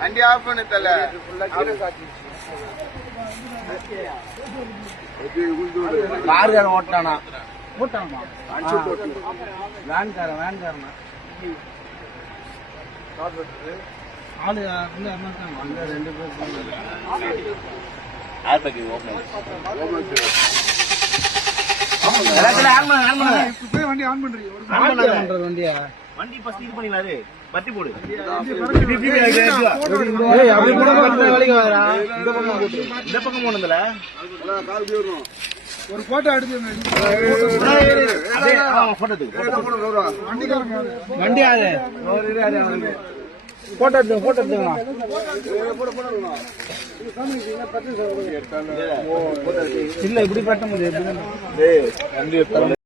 வண்டி ஆஃப் பண்ணு தல. கார்காரன் ஓட்டானா ஓட்டானா வேன்காரனா ஆளு அங்க 2 பேர் ஆர் பக்கி ஓபன் வண்டி ஆன் பண்றீங்க. வண்டியா வண்டி ஃபர்ஸ்ட் இது பண்ணிவாரு பத்தி போடு. இந்த பக்கம் போனதுல ஒரு போட்டோ எடுத்து வண்டி யாரு போட்டோ எடுத்துங்க இல்ல இப்படி கட்ட முடியாது.